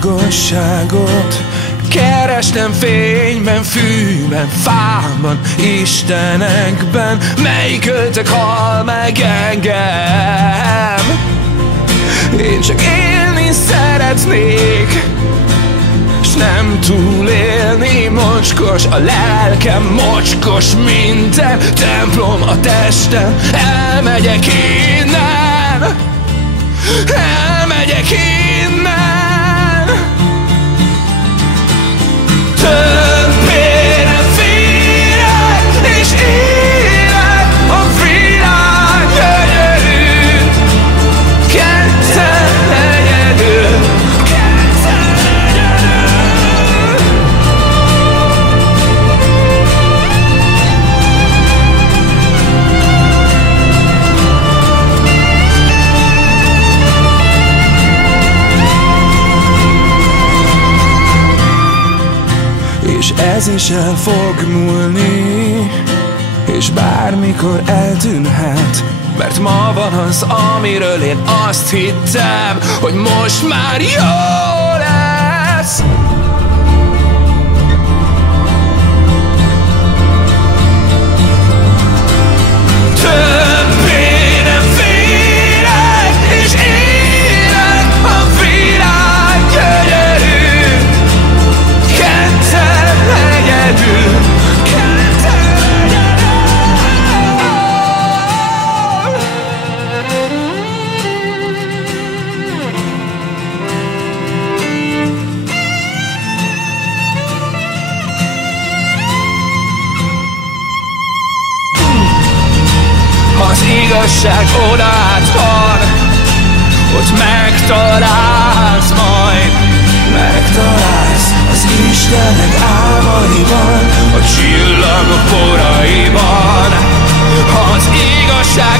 világosságot. Kerestem fényben, fűben, fában, istenekben, melyik ötök hal meg engem. Én csak élni szeretnék, s nem túlélni. Mocskos a lelkem, mocskos minden templom a testem. Elmegyek innen, elmegyek innen. Többé nem félek, és élek a világ gyönyörű. Ketten egyedül, ketten egyedül. És ez is el fog múlni, és bármikor eltűnhet, mert ma van az, amiről én azt hittem, hogy most már jó lesz. Többé nem félek, és élek a világ gyönyörű. Ketten egyedül, ketten egyedül. Az igazság odát van, ott megtalálsz majd. Megtalálsz az Istenek álmaiban, a csillagok poraiban. Az igazság